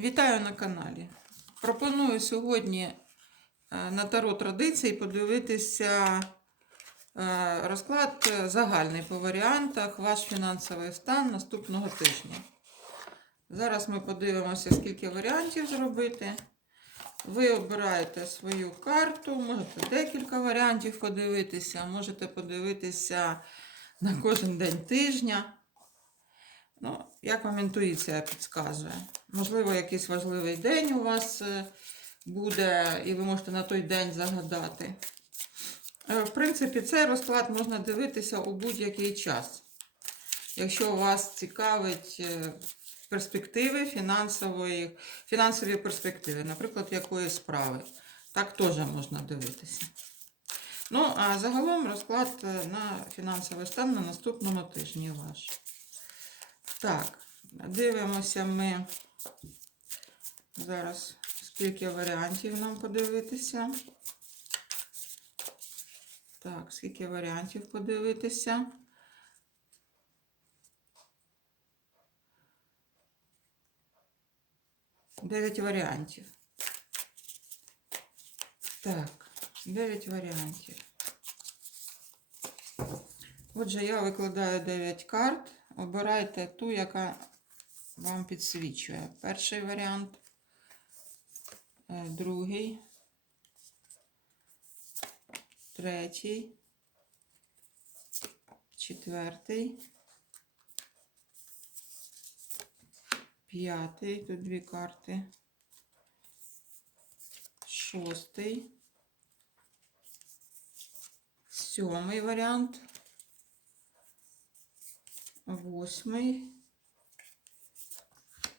Вітаю на каналі. Пропоную сьогодні е, на таро традиції подивитися е, розклад е, загальний по варіантах, ваш фінансовий стан наступного тижня. Зараз ми подивимося, скільки варіантів зробити. Ви обираєте свою карту, можете декілька варіантів подивитися, можете подивитися на кожен день тижня. Ну, як вам інтуїція підказує. Можливо, якийсь важливий день у вас е, буде, і ви можете на той день загадати. Е, В принципі, цей розклад можна дивитися у будь-який час. Якщо вас цікавить е, перспективи фінансової, фінансові перспективи, наприклад, якої справи. Так теж можна дивитися. Ну, а загалом розклад на фінансовий стан на наступному тижні ваш. Так, дивимося ми зараз, скільки варіантів нам подивитися. Так, скільки варіантів подивитися. Дев'ять варіантів. Так, дев'ять варіантів. Отже, я викладаю 9 карт. Обирайте ту, яка вам підсвічує. Перший варіант, е, другий, третій, четвертий, п'ятий, тут дві карти, шостий, сьомий варіант восьмий,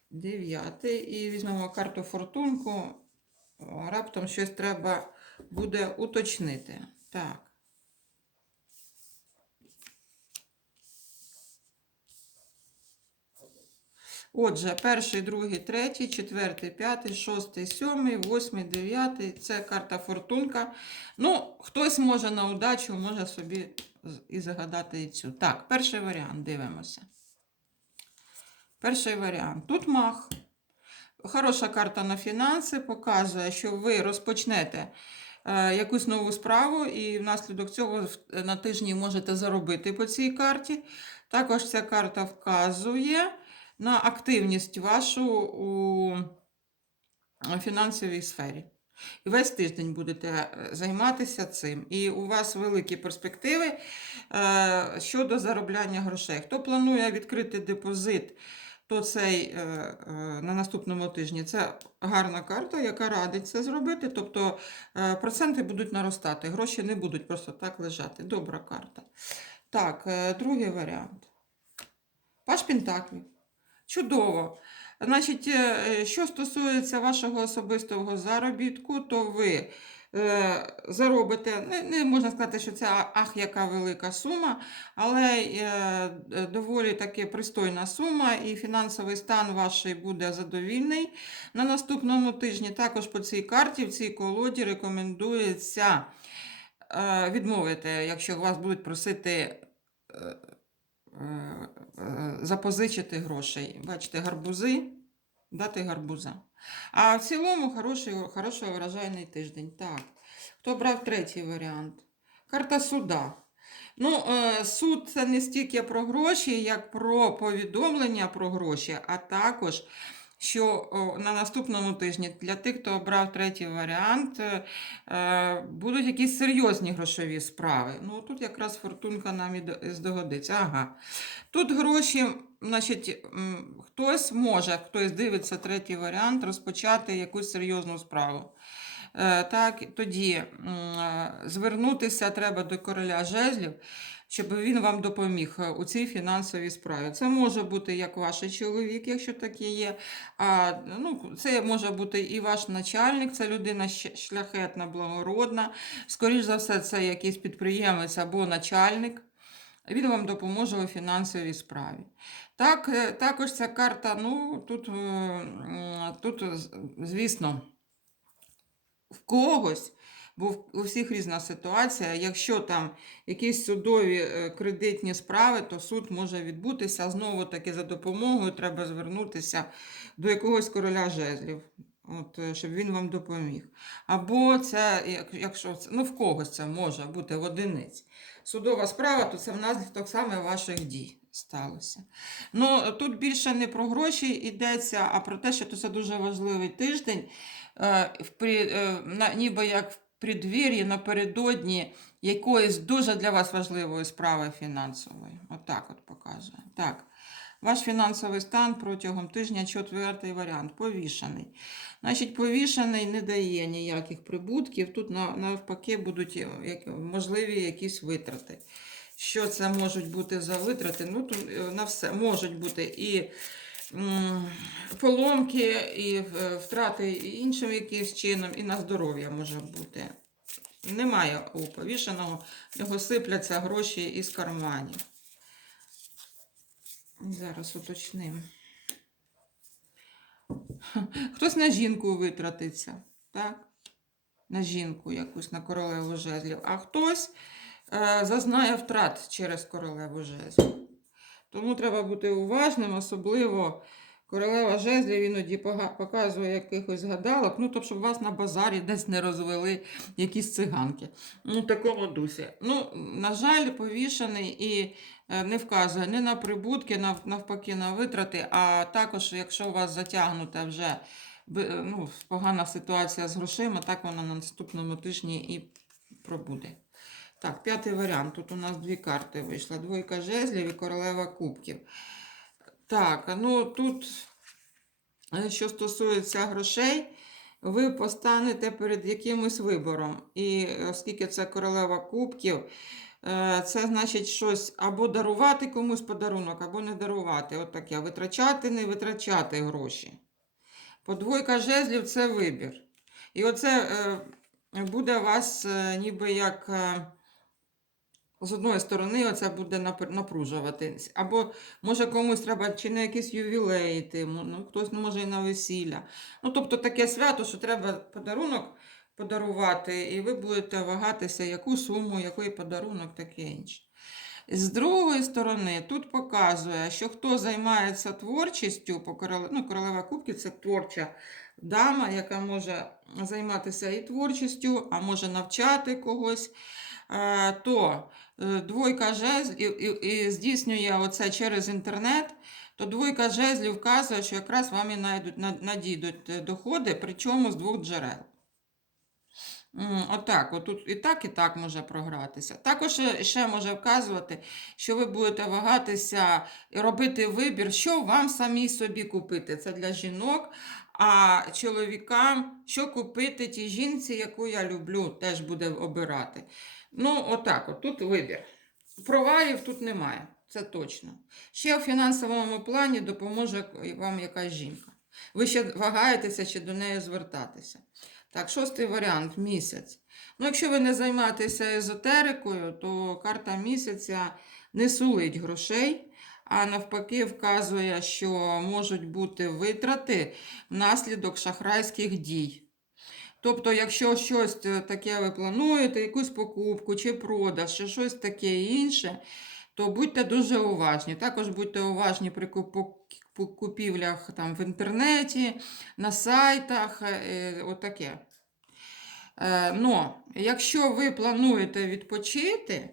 дев'ятий. І візьмемо карту фортунку. Раптом щось треба буде уточнити. Так. Отже, перший, другий, третій, четвертий, п'ятий, шостий, сьомий, восьмий, дев'ятий. Це карта фортунка. Ну, хтось може на удачу, може собі і загадати і цю. Так, перший варіант дивимося. Перший варіант. Тут мах. Хороша карта на фінанси показує, що ви розпочнете е, якусь нову справу, і внаслідок цього на тижні можете заробити по цій карті. Також ця карта вказує на активність вашу у фінансовій сфері. І весь тиждень будете е, займатися цим. І у вас великі перспективи е, щодо заробляння грошей. Хто планує відкрити депозит, то цей е, е, на наступному тижні це гарна карта, яка радить це зробити. Тобто е, проценти будуть наростати, гроші не будуть просто так лежати. Добра карта. Так, е, другий варіант. Паш Пентаклів. Чудово. Значить, е, що стосується вашого особистого заробітку, то ви е, заробите, не, не можна сказати, що це ах, яка велика сума, але е, доволі таки пристойна сума, і фінансовий стан ваш буде задовільний. На наступному тижні також по цій карті, в цій колоді рекомендується е, відмовити, якщо вас будуть просити. Е, запозичити грошей. Бачите, гарбузи, дати гарбуза. А в цілому хороший, хороший врожайний тиждень. Так. Хто брав третій варіант? Карта суда. Ну, е, суд це не стільки про гроші, як про повідомлення про гроші, а також. Що на наступному тижні для тих, хто обрав третій варіант, е, е, будуть якісь серйозні грошові справи. Ну, тут якраз фортунка нам і здогодиться. Ага. Тут гроші, значить, хтось може, хтось дивиться третій варіант, розпочати якусь серйозну справу. Е, Так, тоді звернутися треба до короля жезлів, щоб він вам допоміг е, у цій фінансовій справі. Це може бути як ваш чоловік, якщо такі є. А, ну, це може бути і ваш начальник, це людина шляхетна, благородна. Скоріш за все, це якийсь підприємець або начальник. Він вам допоможе у фінансовій справі. Так, е, також ця карта, ну, тут, е, тут, звісно, в когось бо у всіх різна ситуація. Якщо там якісь судові е, кредитні справи, то суд може відбутися. Знову таки за допомогою треба звернутися до якогось короля жезлів. От, е, щоб він вам допоміг. Або це, якщо це, ну в когось це може бути в одиниць. Судова справа, то це внаслідок саме ваших дій сталося. Ну, тут більше не про гроші йдеться, а про те, що це дуже важливий тиждень, е, в е, на- ніби як в преддвір'ї напередодні якоїсь дуже для вас важливої справи фінансової. Отак от показує. Так. Ваш фінансовий стан протягом тижня, четвертий варіант, повішений. Значить, повішений не дає ніяких прибутків. Тут навпаки будуть е, можливі якісь витрати. Що це можуть бути за витрати? Ну, то е, на все можуть бути і поломки, і е, втрати іншим якимось чином, і на здоров'я може бути. Немає у повішеного, в нього сипляться гроші із карманів. Зараз уточним. Хтось на жінку витратиться, так? На жінку якусь, на королеву жезлів, а хтось е, зазнає втрат через королеву жезлів. Тому треба бути уважним, особливо королева жезлів іноді показує якихось гадалок, ну, тобто, щоб вас на базарі десь не розвели якісь циганки. Ну, такому дусі. Ну, на жаль, повішений і е, не вказує ні на прибутки, навпаки, на витрати, а також, якщо у вас затягнута вже ну, погана ситуація з грошима, так вона на наступному тижні і пробуде. Так, п'ятий варіант. Тут у нас дві карти вийшла: двойка жезлів і королева кубків. Так, ну тут, е, що стосується грошей, ви постанете перед якимось вибором. І оскільки це королева кубків, е, це значить щось або дарувати комусь подарунок, або не дарувати. От таке. Витрачати, не витрачати гроші. Подвойка жезлів це вибір. І оце е, буде вас е, ніби як. З одної сторони, оце буде напр- напружувати. Або може комусь треба чи на якісь ювілеї йти, ну, хтось ну, може і на весілля. Ну, тобто таке свято, що треба подарунок подарувати, і ви будете вагатися, яку суму, який подарунок, таке інше. З другої сторони, тут показує, що хто займається творчістю, по короле... ну, королева кубків це творча дама, яка може займатися і творчістю, а може навчати когось. Е, То е, двойка жезлів і, і, здійснює оце через інтернет, то двойка жезлів вказує, що якраз вам і надійдуть е, доходи, причому з двох джерел. Отак, отут і так, і так може програтися. Також ще- ще може вказувати, що ви будете вагатися і робити вибір, що вам самі собі купити. Це для жінок, а чоловікам, що купити тій жінці, яку я люблю, теж буде обирати. Ну, отак, от тут вибір. Провалів тут немає, це точно. Ще в фінансовому плані допоможе вам якась жінка. Ви ще вагаєтеся, чи до неї звертатися. Так, шостий варіант місяць. Ну, якщо ви не займаєтеся езотерикою, то карта місяця не сулить грошей, а навпаки вказує, що можуть бути витрати внаслідок шахрайських дій. Тобто, якщо щось таке ви плануєте, якусь покупку чи продаж, чи щось таке інше, то будьте дуже уважні. Також будьте уважні при купівлях там, в інтернеті, на сайтах, е, отаке. Е, но, якщо ви плануєте відпочити,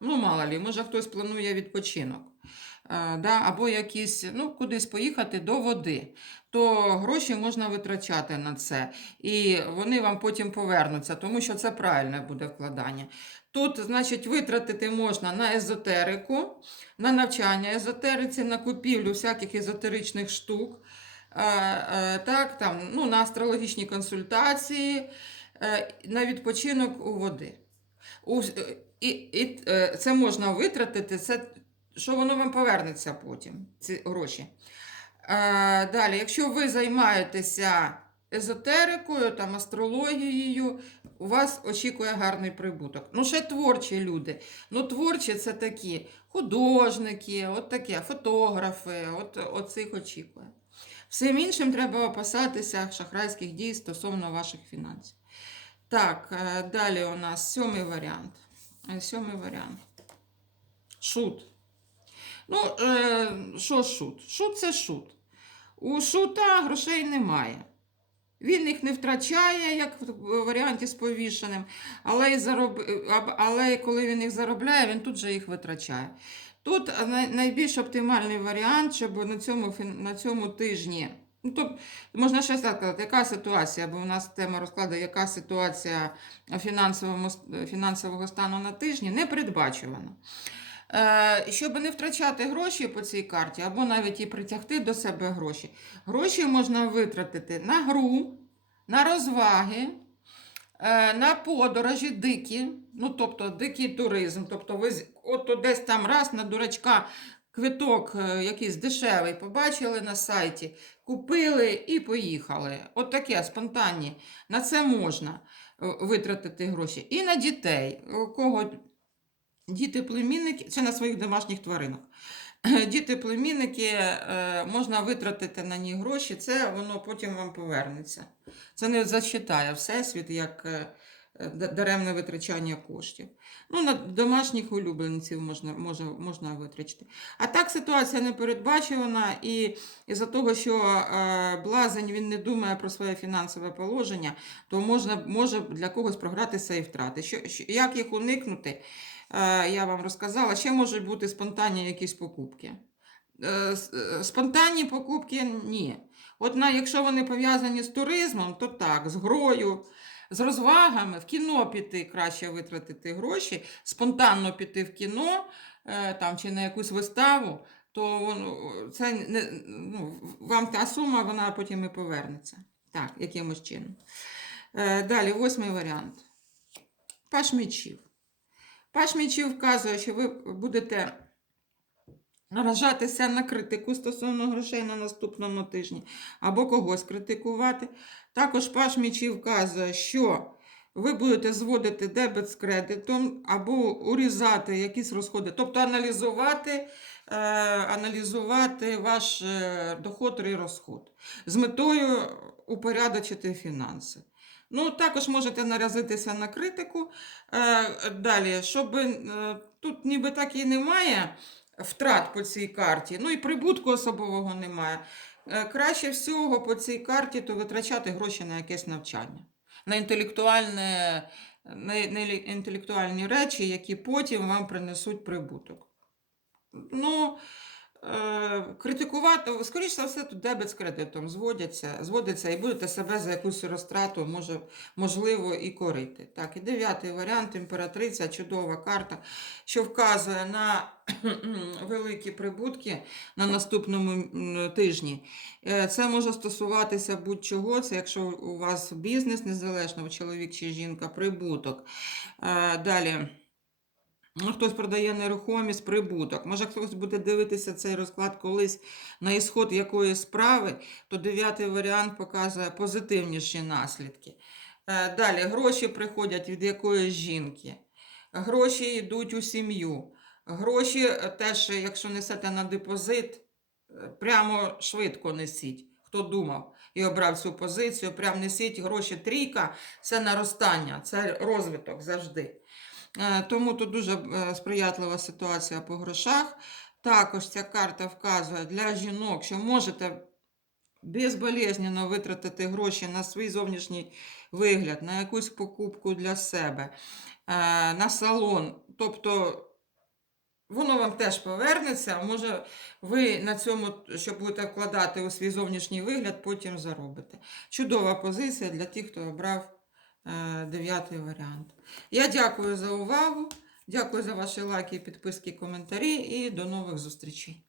ну, мало лі, може хтось планує відпочинок, е, да, або якісь, ну, кудись поїхати до води, то гроші можна витрачати на це. І вони вам потім повернуться, тому що це правильне буде вкладання. Тут, значить, витратити можна на езотерику, на навчання езотериці, на купівлю всяких езотеричних штук, е, е, так, там, ну, на астрологічні консультації, е, на відпочинок у води. Е, і, і е, це можна витратити, це, що воно вам повернеться потім, ці гроші. Е, далі, якщо ви займаєтеся езотерикою, там, астрологією, у вас очікує гарний прибуток. Ну, ще творчі люди. Ну, творчі це такі художники, от таке, фотографи, от, от цих очікує. Всім іншим треба опасатися шахрайських дій стосовно ваших фінансів. Так, е, далі у нас сьомий варіант. Сьомий варіант. Шут. Ну, е, що шут? Шут це шут. У шута грошей немає. Він їх не втрачає, як в варіанті з повішеним, але, й зароб... але коли він їх заробляє, він тут же їх витрачає. Тут найбільш оптимальний варіант, щоб на цьому, на цьому тижні. Ну, тобто, можна ще сказати, яка ситуація, бо у нас тема розкладу, яка ситуація фінансового стану на тижні, не передбачувана. Е, щоб не втрачати гроші по цій карті, або навіть і притягти до себе гроші, гроші можна витратити на гру, на розваги, е, на подорожі дикі, ну тобто дикий туризм. Тобто ви от десь там раз на дурачка квиток е, якийсь дешевий побачили на сайті, купили і поїхали. От таке спонтанні. На це можна витратити гроші. І на дітей, у кого діти племінники, це на своїх домашніх тваринах. Діти племінники е, можна витратити на них гроші, це воно потім вам повернеться. Це не зачитає Всесвіт як е, е, даремне витрачання коштів. Ну, на домашніх улюбленців можна, може, можна витрачити. А так ситуація не передбачувана, і із-за того, що е, блазень він не думає про своє фінансове положення, то можна, може для когось програтися і втрати. Що, як їх уникнути? Е, я вам розказала, ще можуть бути спонтанні якісь покупки. Е, е, Спонтанні покупки ні. От на, якщо вони пов'язані з туризмом, то так, з грою, з розвагами, в кіно піти краще витратити гроші, спонтанно піти в кіно там, чи на якусь виставу, то це ну, вам та сума вона потім і повернеться. Так, якимось чином. Далі, восьмий варіант. Паш мечів. Паш мечів вказує, що ви будете наражатися на критику стосовно грошей на наступному тижні, або когось критикувати. Також Паш мечів вказує, що ви будете зводити дебет з кредитом, або урізати якісь розходи, тобто аналізувати, е, аналізувати ваш е, доход і розход з метою упорядочити фінанси. Ну, також можете наразитися на критику. Е, далі, щоб е, тут ніби так і немає втрат по цій карті, ну і прибутку особового немає. Е, краще всього по цій карті то витрачати гроші на якесь навчання, на інтелектуальне, на, інтелектуальні речі, які потім вам принесуть прибуток. Ну, критикувати, скоріш за все, тут дебет з кредитом зводяться, зводиться і будете себе за якусь розтрату, може, можливо, і корити. Так, і дев'ятий варіант, імператриця, чудова карта, що вказує на великі прибутки на наступному тижні. Е, Це може стосуватися будь-чого, це якщо у вас бізнес, незалежно, чоловік чи жінка, прибуток. Е, Далі. Ну, Хтось продає нерухомість, прибуток. Може, хтось буде дивитися цей розклад колись на ісход якоїсь справи, то дев'ятий варіант показує позитивніші наслідки. Е, Далі гроші приходять від якоїсь жінки, гроші йдуть у сім'ю. Гроші е, теж, якщо несете на депозит, е, прямо швидко несіть. Хто думав і обрав цю позицію, прямо несіть гроші трійка, це наростання, це розвиток завжди. Е, Тому тут дуже е, сприятлива ситуація по грошах. Також ця карта вказує для жінок, що можете безболезненно витратити гроші на свій зовнішній вигляд, на якусь покупку для себе, е, на салон. Тобто воно вам теж повернеться. Може, ви на цьому, що будете вкладати у свій зовнішній вигляд, потім заробите. Чудова позиція для тих, хто обрав дев'ятий варіант. Я дякую за увагу. Дякую за ваші лайки, підписки, коментарі і до нових зустрічей.